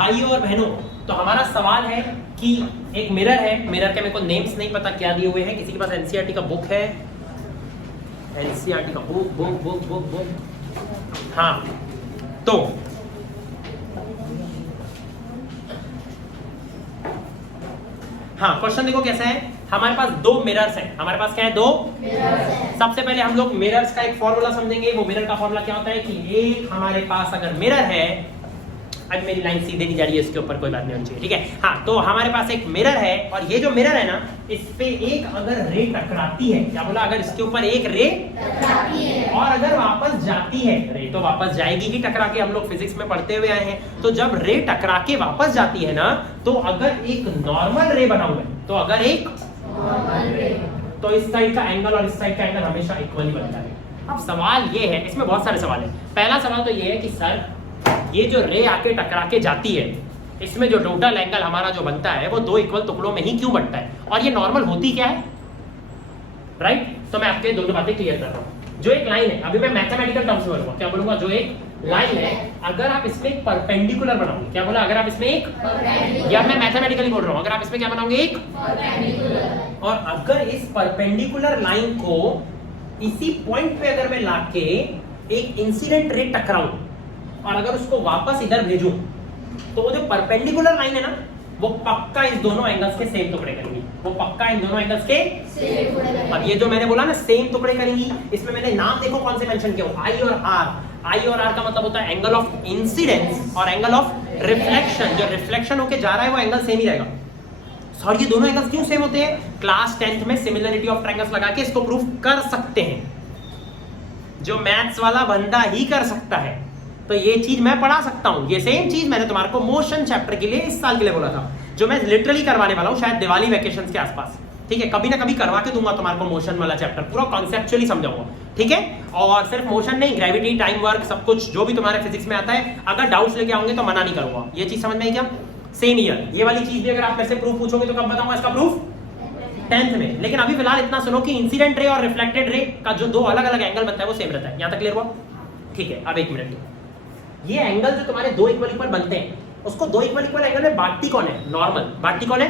भाइयों और बहनों, तो हमारा सवाल है कि एक मिरर है, मिरर के मेरे को नेम्स नहीं पता क्या दिए हुए हैं, किसी के पास एनसीईआरटी का बुक है, एनसीईआरटी का बुक, हाँ, तो हाँ क्वेश्चन देखो कैसा है, हमारे पास दो मिरर्स हैं, हमारे पास क्या है, दो मिरर्स हैं। सबसे पहले हम लोग मिरर्स का एक फॉर्मूला समझेंगे। वो मिरर का फॉर्मूला क्या होता है कि एक हमारे पास अगर मिरर है, आज मेरी लाइन सीधे नहीं जा रही है, इसके ऊपर कोई बात नहीं होनी चाहिए, ठीक है। हाँ, तो हमारे पास एक मिरर है और ये जो मिरर है ना, इस पे एक अगर रे टकराती है, क्या बोला, अगर इसके ऊपर एक रे टकराती है और अगर वापस जाती है, रे तो वापस जाएगी ही टकरा के, हम लोग फिजिक्स में पढ़ते हुए आए हैं। तो जब रे टकरा के वापस जाती है ना, तो अगर एक नॉर्मल रे बना हुआ है, तो अगर एक नॉर्मल रे, तो इस साइड का एंगल और इस साइड का एंगल हमेशा इक्वल ही बनता है। अब सवाल ये है, इसमें बहुत सारे सवाल है। पहला सवाल तो ये है कि सर ये जो रे आके टकरा के जाती है, इसमें जो टोटल एंगल हमारा जो बनता है वो दो इक्वल टुकड़ों में ही क्यों बनता है, और ये नॉर्मल होती क्या है, राइट? तो मैं आपके दोनों बातें क्लियर कर रहा हूं। जो एक लाइन है, अभी मैं मैथमेटिकल टर्म्स में बोलूंगा, क्या बोलूंगा, जो एक लाइन है, अगर आप इसमें एक परपेंडिकुलर बनाओगे, क्या बोला, अगर आप इसमें एक, या मैं मैथमेटिकली बोल रहा हूं, अगर आप इसमें क्या बनाओगे, एक परपेंडिकुलर, और अगर इस परपेंडिकुलर लाइन को इसी पॉइंट पे अगर मैं लाके एक इंसिडेंट रे टकराऊं और अगर उसको वापस इधर भेजूं, तो वो जो परपेंडिकुलर लाइन है ना, वो पक्का इस दोनों एंगल्स के सेम टुकड़े करेंगी, वो पक्का इन दोनों एंगल्स के सेम टुकड़े करेंगी। अब ये जो मैंने बोला ना सेम टुकड़े करेंगी, इसमें मैंने नाम देखो कौन से मेंशन किए, आई और आर। आई और आर का मतलब होता है एंगल ऑफ इंसिडेंस और एंगल ऑफ रिफ्लेक्शन। जो रिफ्लेक्शन होके जा रहा है वो एंगल सेम ही रहेगा। सर ये दोनों एंगल्स क्यों सेम होते हैं? क्लास 10th में सिमिलरिटी ऑफ ट्रायंगल्स लगा के इसको प्रूफ कर सकते हैं, जो मैथ्स वाला बंदा ही कर सकता है। तो ये चीज मैं पढ़ा सकता हूँ। ये सेम चीज मैंने तुम्हारे को मोशन चैप्टर के लिए इस साल के लिए बोला था, जो मैं लिटरली करवाने वाला हूँ शायद दिवाली वैकेशंस के आसपास, ठीक है। कभी ना कभी करवा के दूंगा तुम्हारे को मोशन वाला चैप्टर, पूरा कॉन्सेप्चुअली समझाऊंगा, ठीक है। और सिर्फ मोशन नहीं, ग्रेविटी, टाइम वर्क, सब कुछ जो भी तुम्हारे फिजिक्स में आता है, अगर डाउट्स लेके आओगे तो मना नहीं करूंगा। ये चीज समझ में आई क्या? सेम ईयर, ये वाली चीज भी अगर आप मेरे से प्रूफ पूछोगे तो कब बताऊंगा इसका प्रूफ? 10th में। लेकिन अभी फिलहाल इतना सुनो कि इंसिडेंट रे और रिफ्लेक्टेड रे का जो दो अलग अलग एंगल बनता है वो सेम रहता है। यहां तक क्लियर हुआ? ठीक है। अब एक मिनट, ये एंगल जो तुम्हारे दो इक्वल इक्वल बनते हैं, उसको दो इक्वल इक्वल एंगल में बांटती कौन है? नॉर्मल। बांटती कौन है?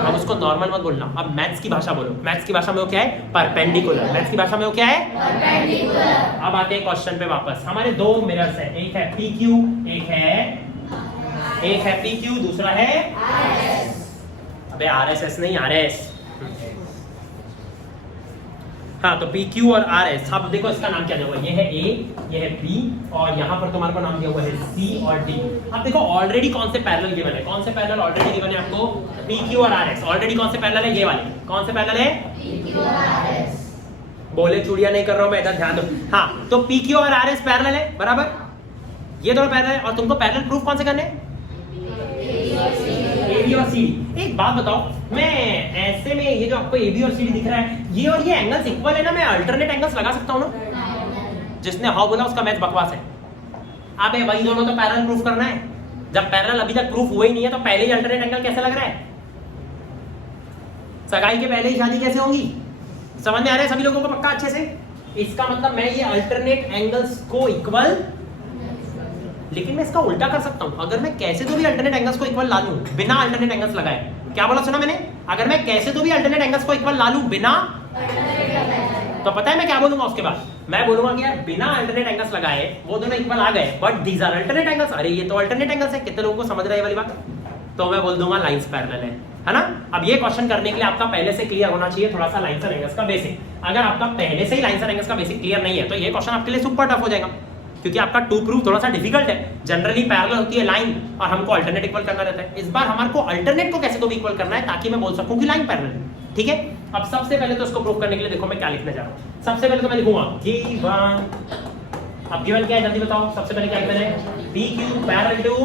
अब उसको नॉर्मल मत बोलना, अब मैथ्स की भाषा बोलो। मैथ्स की भाषा में वो क्या है? परपेंडिकुलर। मैथ्स की भाषा में वो क्या है? परपेंडिकुलर। अब आते हैं क्वेश्चन पे वापस। हमारे दो मिरर्स हैं, एक है PQ, एक है PQ, दूसरा है RS। अबे RSS नहीं, RS। हाँ, तो PQ और RS। अब देखो इसका नाम क्या दिया हुआ है, ये है A, ये है B, और यहाँ पर तुम्हारे को नाम दिया हुआ है C और D। अब देखो ऑलरेडी कौन से पैरेलल गिवन है, कौन से पैरेलल ऑलरेडी गिवन है आपको? PQ और RS। ऑलरेडी कौन से पैरेलल है? ये वाले। कौन से पैरेलल है? PQ और RS। बोले चूड़िया नहीं कर रहा हूँ मैं, इधर ध्यान दो। हाँ, तो PQ और RS पैरेलल है, बराबर। ये दोनों पैरेलल है, और तुमको पैरेलल प्रूफ कौन से करने हैं? AB और CD। एक बात बताओ, मैं ऐसे में ये जो आपको AB और CD दिख रहा है, ये और ये एंगल्स इक्वल है ना, मैं अल्टरनेट एंगल्स लगा सकता हूँ ना? जिसने हाँ बोला उसका मैथ बकवास है। अबे वही दोनों तो पैरेलल प्रूफ करना है। जब पैरेलल अभी तक प्रूफ हुआ ही नहीं है तो पहले ही अल्टरनेट एंगल कैसे लग रहा है? सगाई के पहले ही शादी कैसे होंगी? समझ में आ रहा है सभी लोगों को पक्का अच्छे से? इसका मतलब मैं ये अल्टरनेट एंगल्स को इक्वल, लेकिन मैं इसका उल्टा कर सकता हूं। अगर मैं कैसे तो भी अल्टरनेट एंगल्स को इक्वल ला लूं बिना अल्टरनेट एंगल्स लगाए, क्या बोला सुना मैंने? अगर मैं कैसे तो भी अल्टरनेट एंगल्स को इक्वल ला लूं बिना, तो पता है मैं क्या बोलूंगा उसके बाद? मैं बोलूंगा कि यार बिना अल्टरनेट एंगल्स लगाए वो दोनों इक्वल आ गए, but these are alternate angles. अरे ये तो अल्टरनेट एंगल्स है। कितने लोगों को समझ रहा है ये वाली बात? तो मैं बोल दूंगा लाइंस पैरेलल है ना। अब ये क्वेश्चन करने के लिए आपका पहले से क्लियर होना चाहिए थोड़ा सा लाइंस और एंगल्स का बेसिक। अगर आपका पहले से ही लाइंस और एंगल्स का बेसिक क्लियर नहीं है तो ये क्वेश्चन आपके लिए सुपर टफ हो जाएगा, क्योंकि आपका टू प्रूफ थोड़ा सा डिफिकल्ट है। जनरली पैरेलल होती है लाइन और हमको अल्टरनेट इक्वल करना रहता है। इस बार हमारे को अल्टरनेट को कैसे तो भी इक्वल करना है ताकि मैं बोल सकूं कि लाइन पैरेलल है, ठीक है। अब सबसे पहले तो इसको प्रूफ करने के लिए देखो मैं क्या लिखने जा रहा हूं। सबसे पहले तो मैं लिखूंगा गिवन। अब गिवन क्या है जल्दी बताओ? सबसे पहले क्या गिवन है? PQ पैरेलल टू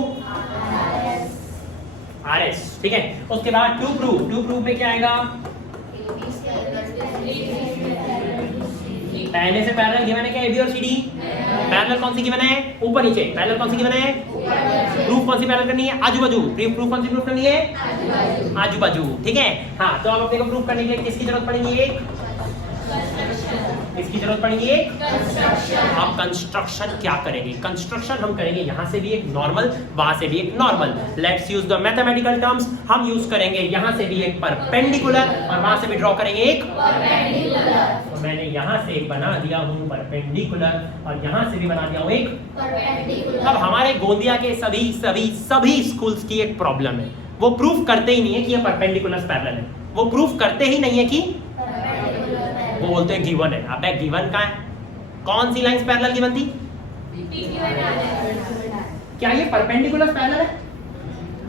RS, ठीक है। उसके बाद टू प्रूफ में क्या आएगा? पहले से पैरेलल गिवन है क्या? AB और CD। पैरेलल कौन सी गिवन है? ऊपर नीचे। पैरेलल कौन सी गिवन है? प्रूफ कौन सी पैरेलल करनी है? आजू बाजू। प्रूफ कौन सी प्रूफ करनी है? आजू बाजू, ठीक है। हाँ, तो अब अपने को प्रूफ करने के लिए किसकी जरूरत पड़ेगी? एक इसकी जरूरत पड़ेगी एक कंस्ट्रक्शन। आप कंस्ट्रक्शन क्या करेंगे? कंस्ट्रक्शन हम करेंगे यहां से भी एक नॉर्मल, वहां से भी एक normal. Let's use the mathematical terms. हम यूज करेंगे यहां से भी एक परपेंडिकुलर और वहां से भी ड्रॉ करेंगे एक परपेंडिकुलर। तो मैंने यहां से एक बना दिया हूं परपेंडिकुलर और यहां से भी बना दिया हूं एक परपेंडिकुलर। अब हमारे गोंदिया के सभी सभी सभी स्कूल्स की एक प्रॉब्लम है, वो प्रूफ करते ही नहीं है कि ये परपेंडिकुलर पैरेलल है। वो प्रूफ करते ही नहीं है कि वो बोलते हैं गिवन है। अबे गिवन का है? कौन सी लाइंस पैरेलल गिवन थी? क्या ये परपेंडिकुलर पैरेलल है?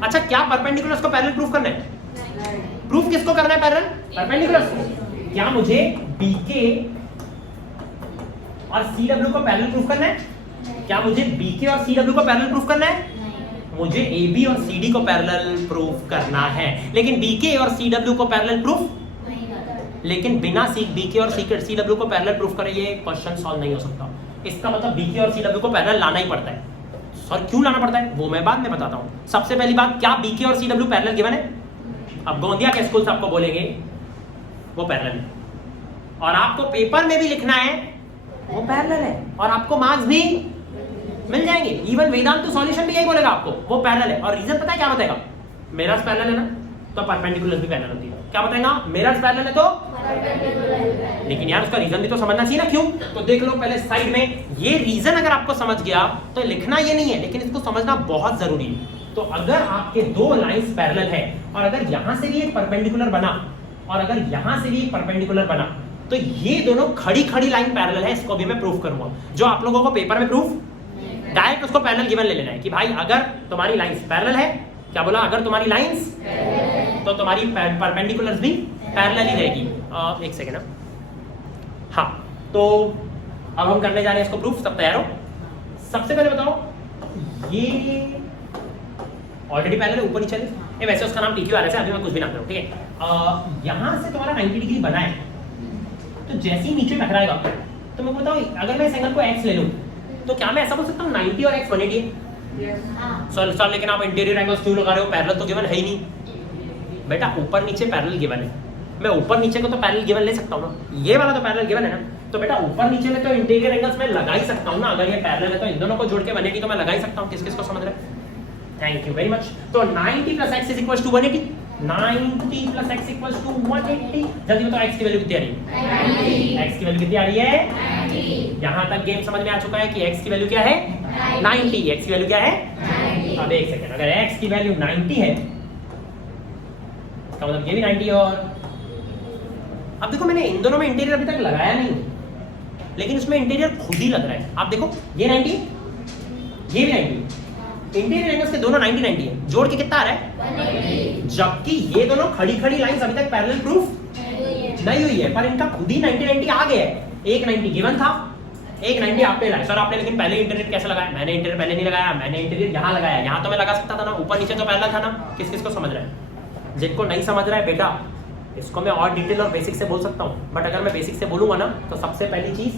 अच्छा, क्या परपेंडिकुलर्स को पैरेलल प्रूफ करना है? प्रूफ किसको करना है पैरेलल? परपेंडिकुलर्स को। क्या मुझे बीके और सीडब्ल्यू को पैरेलल प्रूफ करना है? क्या मुझे बीके और सीडब्ल्यू को पैरेलल प्रूफ करना है? मुझे AB और CD को पैरेलल प्रूफ करना है। लेकिन BK और CW को पैरेलल प्रूफ नहीं करना। लेकिन बिना BK और CW को पैरेलल प्रूफ करे ये क्वेश्चन सॉल्व नहीं हो सकता। इसका मतलब BK और CW को पैरेलल लाना ही पड़ता है। सर क्यों लाना पड़ता है वो मैं बाद में बताता हूँ। सबसे पहली बात, क्या BK और CW पैरेलल गिवन है? अब गोंदिया के स्कूल्स आपको बोलेंगे वो पैरेलल है और आपको पेपर में भी लिखना है वो पैरेलल है और आपको मार्क्स भी मिल जाएंगे। इवन वेदांत सॉल्यूशन भी यही बोलेगा आपको वो पैरेलल है। और रीजन पता है क्या बताएगा? मिरर्स पैरेलल है ना, तो परपेंडिकुलर भी पैरेलल होती है। क्या बताएगा? मिरर्स पैरेलल है तो परपेंडिकुलर। लेकिन यार उसका रीजन भी तो समझना चाहिए ना, क्यों? तो देख लो पहले साइड में। ये रीजन अगर आपको समझ गया तो लिखना ये नहीं है, लेकिन इसको समझना बहुत जरूरी है। तो अगर आपके दो लाइंस पैरेलल है और अगर यहां से भी एक परपेंडिकुलर बना और अगर यहां से भी एक परपेंडिकुलर बना, तो ये दोनों खड़ी खड़ी लाइन पैरेलल है। इसको भी मैं प्रूफ करूंगा। जो आप लोगों को पेपर में प्रूफ डायरेक्ट उसको पैरेलल गिवन ले लेना है कि भाई अगर तुम्हारी लाइंस पैरेलल है, क्या बोला? अगर तुम्हारी लाइंस तो तुम्हारी परपेंडिकुलर्स भी पैरेलल ही रहेगी। एक सेकेंड। हाँ, तो अब हम करने जा रहे हैं इसको प्रूफ। सब तैयार हो? सबसे पहले बताओ, ये ऑलरेडी पैरेलल ऊपर नीचे है। वैसे उसका नाम PQRS है, अभी मैं कुछ भी ना करूं, ठीक है? यहां से तुम्हारा 90 डिग्री बना है, तो जैसे ही नीचे टकराएगा तो मैं बताऊं, अगर मैं इस एंगल को x ले लूं तो क्या मैं ऐसा बोल सकता हूँ 90 और x 180 है? सर लेकिन आप इंटीरियर एंगल्स क्यों लगा रहे हो? पैरेलल तो गिवन है ही नहीं। बेटा ऊपर नीचे पैरेलल गिवन है। मैं ऊपर नीचे को तो पैरेलल गिवन ले सकता हूँ ना, ये वाला तो पैरेलल गिवन है ना। तो बेटा ऊपर नीचे में तो इंटीरियर एंगल्स में लगा ही सकता हूँ ना। अगर ये पैरेलल है तो इन दोनों को जोड़ के बनेगी, तो मैं लगा ही सकता हूँ। किस किस को समझ रहे हैं? Thank you very much. तो 90 + x = 180। 90 + x = 180। जल्दी बताओ x की वैल्यू कितनी आ रही है? x की वैल्यू कितनी आ रही है? 90। यहां तक गेम समझ में आ चुका है कि x की वैल्यू क्या है? 90। x की वैल्यू क्या है? 90। अब एक सेकंड, अगर x की वैल्यू 90 है, इसका मतलब ये भी 90 है। और अब देखो, मैंने इन दोनों में इंटीरियर अभी तक लगाया नहीं, लेकिन इसमें इंटीरियर खुद ही लग रहा है। आप देखो, ये 90, ये भी 90। इंटीरियर एंगल्स के दोनों 90 90 है। जोड़ के कितना आ रहा है? 180। जबकि ये दोनों खड़ी खड़ी लाइंस अभी तक पैरेलल प्रूफ नहीं हुई है, पर इनका खुद ही 90 90 आ गया है। एक 90 गिवन था, एक 90 आपने लगाया। सर आपने लेकिन पहले इंटीरियर कैसे लगाया? मैंने इंटीरियर पहले नहीं लगाया, मैंने इंटीरियर यहाँ लगाया। यहाँ तो मैं लगा सकता था ना, ऊपर नीचे तो पैरेलल था ना। किस किस को समझ रहा है? जिनको नहीं समझ रहा है बेटा, इसको मैं और डिटेल और बेसिक से बोल सकता हूँ, बट अगर मैं बेसिक से बोलूंगा ना तो सबसे पहली चीज,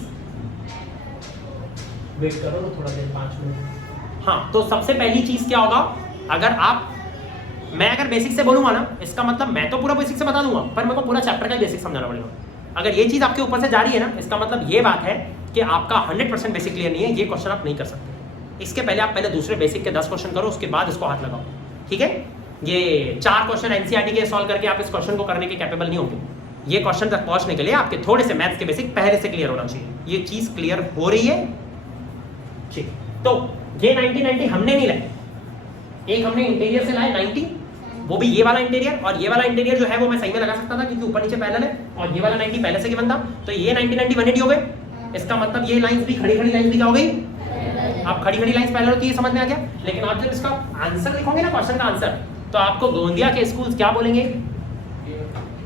वेट करो ना थोड़ा देर, 5 मिनट। हाँ, तो सबसे पहली चीज क्या होगा? अगर मैं अगर बेसिक से बोलूंगा ना, इसका मतलब मैं तो पूरा बेसिक से बता दूंगा, पर मेरे को पूरा चैप्टर का बेसिक समझाना पड़ेगा। अगर ये चीज आपके ऊपर से जा रही है ना, इसका मतलब ये बात है कि आपका 100% बेसिक क्लियर नहीं है। ये क्वेश्चन आप नहीं कर सकते। इसके पहले आप पहले दूसरे बेसिक के 10 क्वेश्चन करो, उसके बाद इसको हाथ लगाओ, ठीक है? ये 4 क्वेश्चन NCERT के सॉल्व करके आप इस क्वेश्चन को करने के कैपेबल नहीं होंगे। ये क्वेश्चन तक पहुंचने के लिए आपके थोड़े से मैथ्स के बेसिक पहले से क्लियर होना चाहिए। ये चीज क्लियर हो रही है? ठीक। तो ये 90 90 हमने नहीं लाए, एक हमने इंटीरियर से लाए 90, वो भी ये वाला इंटीरियर। और ये वाला इंटीरियर जो है वो मैं सही में लगा सकता था क्योंकि ऊपर नीचे पैरेलल है, और ये वाला 90 पहले से गिवन था। तो ये 90 90 180 हो गए। इसका मतलब ये लाइंस भी खड़ी खड़ी लाइंस भी क्या हो गई? आप खड़ी खड़ी लाइंस पैरेलल होती है, समझ में आ गया? लेकिन आप जब इसका आंसर लिखोगे ना, क्वेश्चन का आंसर, तो आपको गोंदिया के स्कूल्स क्या बोलेंगे?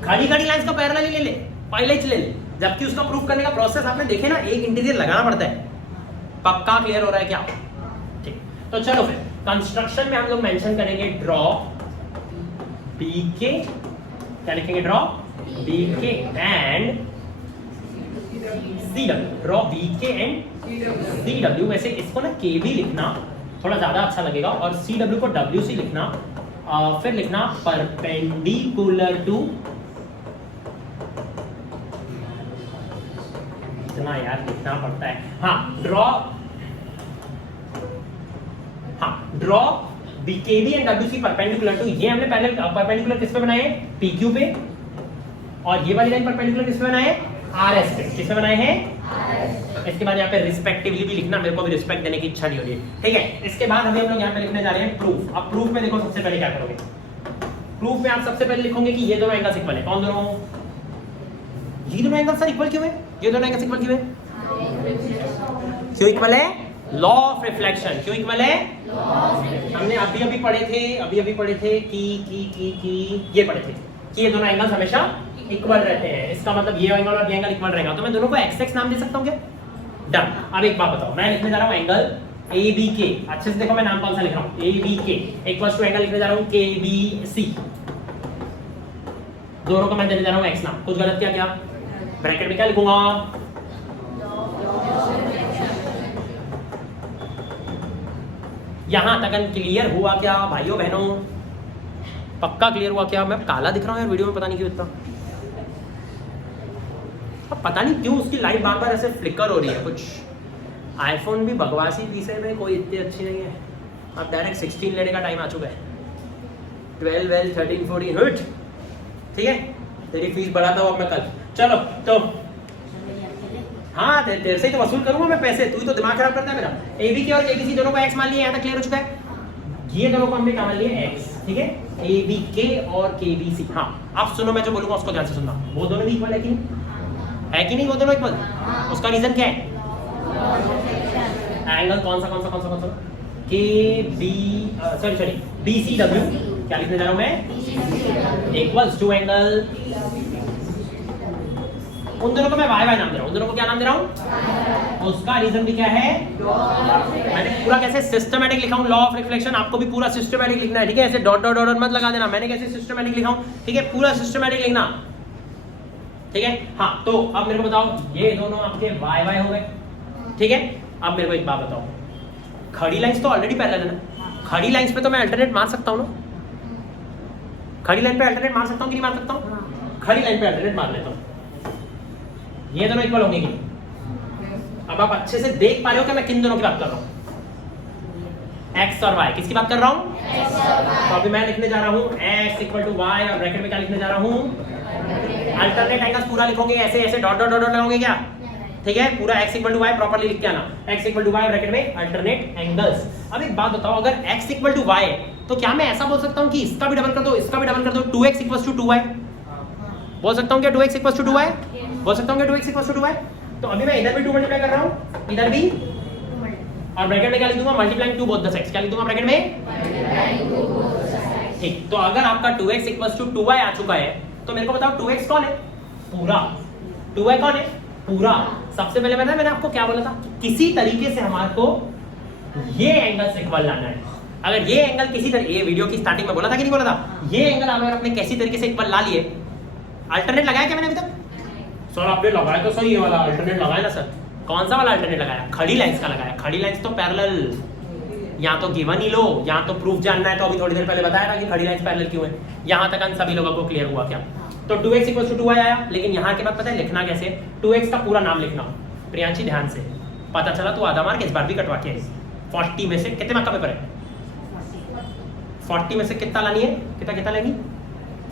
खड़ी खड़ी लाइंस को पैरेलल ही ले ले, पहले ही ले ले। जबकि उसका प्रूफ करने का प्रोसेस आपने देखे ना, एक इंटीरियर लगाना पड़ता है। पक्का क्लियर हो रहा है क्या? ठीक, तो चलो फिर कंस्ट्रक्शन में हम लोग मेंशन करेंगे ड्रॉ बीके, क्या लिखेंगे? Draw BK and CW. Draw BK and CW. वैसे इसको ना के भी लिखना थोड़ा ज्यादा अच्छा लगेगा, और सीडब्ल्यू को WC लिखना, फिर लिखना परपेंडिकुलर टू समझना यार, लिखना पड़ता है। हाँ ड्रॉ BKB एंड WC परपेंडिकुलर टू, ये हमने पहले परपेंडिकुलर किस पे बनाए? PQ पे, और ये वाली लाइन परपेंडिकुलर किस पे बनाए? RS पे। किस पे बनाए हैं? इसके बाद यहाँ पे रिस्पेक्टिवली भी लिखना, मेरे को भी रिस्पेक्ट देने की इच्छा नहीं हो रही है, ठीक है। इसके बाद हम लोग यहाँ पे लिखने जा रहे हैं प्रूफ। अब प्रूफ में देखो सबसे पहले क्या करोगे, प्रूफ में आप सबसे पहले लिखोगे कि ये दोनों एंगल्स इक्वल है। कौन दोनों? ये दोनों एंगल्स सर इक्वल क्यों है? ये दोनों एंगल्स इक्वल क्यों है? क्यों इक्वल है? Law of reflection. क्यों इक्वल है? हमने अभी पढ़े थे कि ये पढ़े थे कि ये दोनों एंगल्स हमेशा इक्वल रहते हैं। इसका मतलब ये एंगल और ये एंगल इक्वल रहेगा, तो मैं दोनों को x नाम दे सकता हूँ क्या? डन। अब एक बात बताओ, मैं लिखने जा रहा हूँ एंगल ABK। अच्छे से देखो मैं नाम कौन सा लिख रहा हूँ, ABK इक्वल्स टू एंगल लिखने जा रहा हूँ KBC। दोनों को मैं देने जा रहा हूँ x नाम। कुछ गलत किया क्या? ब्रैकेट में क्या लिखूंगा? यहां तक क्लियर हुआ क्या भाइयों बहनों? पक्का क्लियर हुआ क्या? मैं काला दिख रहा हूँ यार वीडियो में, पता नहीं क्यों इतना। अब पता नहीं क्यों उसकी लाइट बार बार ऐसे फ्लिकर हो रही है। कुछ आईफोन भी बकवासी पीसे में कोई इतनी अच्छी नहीं है। अब डायरेक्ट 16 लेने का टाइम आ चुका है। 12, 13, 14 हिट, ठीक है। तेरी फीस बढ़ाता हूँ अब मैं कल। चलो तो हाँ तेरे से ही तो वसूल करूंगा मैं पैसे, तू ही तो दिमाग खराब करता है मेरा। ABK और KBC दोनों को x मान लिया, यहाँ तक क्लियर हो चुका है। ये दोनों को हमने क्या मान लिया? x, ठीक है। ABK और KBC। हाँ अब सुनो, मैं जो बोलूंगा उसको ध्यान से सुनना। वो दोनों भी इक्वल है कि नहीं? है कि नहीं वो दोनों इक्वल? उसका रीजन क्या है? एंगल कौन सा? BCW। क्या लिखने जा रहा हूं मैं? इक्वल्स टू एंगल, उन दोनों को मैं y नाम दे रहा हूं। उन दोनों को क्या नाम दे रहा हूं? उसका रीजन भी क्या है? मैंने पूरा कैसे सिस्टमैटिक लिखा हूं, लॉ ऑफ रिफ्लेक्शन। आपको भी पूरा सिस्टमैटिक लिखना है, ठीक है। ऐसे डॉट डॉट डॉट मत लगा देना। मैंने कैसे सिस्टमैटिक लिखा हूं, ठीक है, पूरा सिस्टमैटिक लिखना, ठीक है। हाँ तो अब मेरे को बताओ, ये दोनों आपके y हो गए, ठीक है। अब मेरे को एक बात बताओ, खड़ी लाइंस तो ऑलरेडी पैरेलल है ना। खड़ी लाइंस पे तो मैं अल्टरनेट मार सकता हूँ ना। खड़ी लाइन पे अल्टरनेट मार सकता हूँ कि नहीं मार सकता हूँ? खड़ी लाइन पे अल्टरनेट मार लेता हूँ। ये दोनों इक्वल होंगे कि? अब आप अच्छे से देख पा रहे हो कि मैं किन दोनों की बात कर रहा हूँ? x और y। किसकी बात कर रहा हूँ? x और y। तो अभी मैं लिखने जा रहा हूँ x इक्वल टू y, और ब्रैकेट में क्या लिखने जा रहा हूँ? अल्टरनेट एंगल्स पूरा लिखोगे, ऐसे ऐसे डॉट डॉट डॉट लगाओगे क्या? ठीक है, पूरा x equal to y properly लिख के आना। x equal to y bracket में अल्टरनेट एंगल्स। अब एक बात बताओ, अगर x इक्वल टू y तो क्या मैं ऐसा बोल सकता हूँ कि इसका भी डबल कर दो, इसका भी डबल कर दो, 2x इक्वल्स टू 2y? बोल सकता हूँ क्या 2x इक्वल्स टू 2y? बोल सकता हूँ क्या 2x इक्वल्स टू 2y? तो अभी मैं इधर भी 2 मल्टीप्लाई कर रहा हूँ, इधर भी, और ब्रैकेट में क्या लिख दूंगा? Multiplying to both the sides. क्या लिख दूंगा ब्रैकेट में? ठीक। तो अगर आपका 2x इक्वल्स टू 2y आ चुका है, तो मेरे को बताओ 2x कौन है? पूरा। 2y कौन है? पूरा। सबसे पहले मैंने आपको क्या बोला था? किसी तरीके से हमारे को ये एंगल से इक्वल लाना है। अगर ये एंगल किसी तरीके, ये वीडियो की स्टार्टिंग में बोला था कि नहीं बोला था? ये एंगल अगर आपने किसी तरीके से इक्वल ला लिए, अल्टरनेट लगाया क्या मैंने अभी तक? सर आपने लगाया तो सही, ये वाला अल्टरनेट लगाया ना सर। कौन सा वाला अल्टरनेट लगाया? खड़ी लाइंस का लगाया। खड़ी लाइंस तो पैरेलल, यहाँ तो गिवन ही लो, यहाँ तो प्रूफ जानना है तो अभी थोड़ी देर पहले बताया था कि खड़ी लाइंस पैरेलल क्यों है। यहाँ तक हम सभी लोगों को क्लियर हुआ क्या? तो 2x इक्वल टू 2y आया, लेकिन यहाँ के बाद पता है लिखना कैसे? 2x का पूरा नाम लिखना। प्रियांशी ध्यान से, पता चला तो आधा मार्क इस बार भी कटवा के। 40 में से कितने मार्क का पेपर है? 40 में से कितना लानी है? कितना लेनी?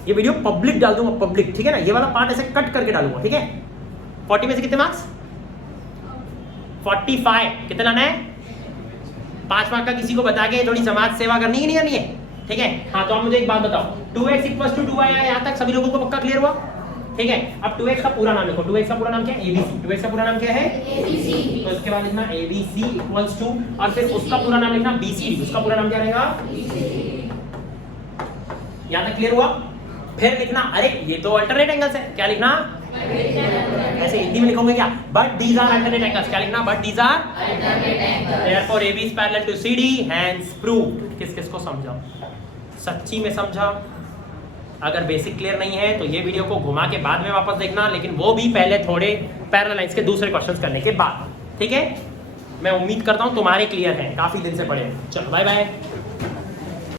ये वीडियो पब्लिक डाल दूंगा, पब्लिक, ठीक है ना। ये वाला पार्ट ऐसे कट करके डालूंगा, ठीक है। 40 में से कितने मार्क्स? 45। कितना लाना है? 5 मार्क का किसी को बता के थोड़ी समाज सेवा करनी है, नहीं करनी है? ठीक है। हाँ तो आप मुझे एक बात बताओ, 2x इक्वल्स टू 2y आया, यहाँ तक सभी लोगों को पक्का क्लियर हुआ? ठीक है। अब 2x का पूरा नाम लिखो। 2x का पूरा नाम क्या है? ABC। 2x का पूरा नाम क्या है? ABC। तो इसके बाद लिखना ABC इक्वल्स टू, और फिर उसका पूरा नाम लिखना BCD। उसका पूरा नाम क्या रहेगा? यहाँ तक क्लियर हुआ? फिर लिखना, अरे ये तो अल्टरनेट एंगल्स है, क्या लिखना? ऐसे हिंदी में लिखोगे क्या? But these are alternate angles. क्या लिखना? But these are alternate angles. Therefore AB is parallel to CD, hence proved. किस को समझा? सच्ची में समझा? अगर बेसिक क्लियर नहीं है तो ये वीडियो को घुमा के बाद में वापस देखना, लेकिन वो भी पहले थोड़े पैरेलल लाइंस के दूसरे क्वेश्चंस करने के बाद, ठीक है। मैं उम्मीद करता हूँ तुम्हारे क्लियर हैं, काफी दिन से पढ़े। चलो बाय बाय।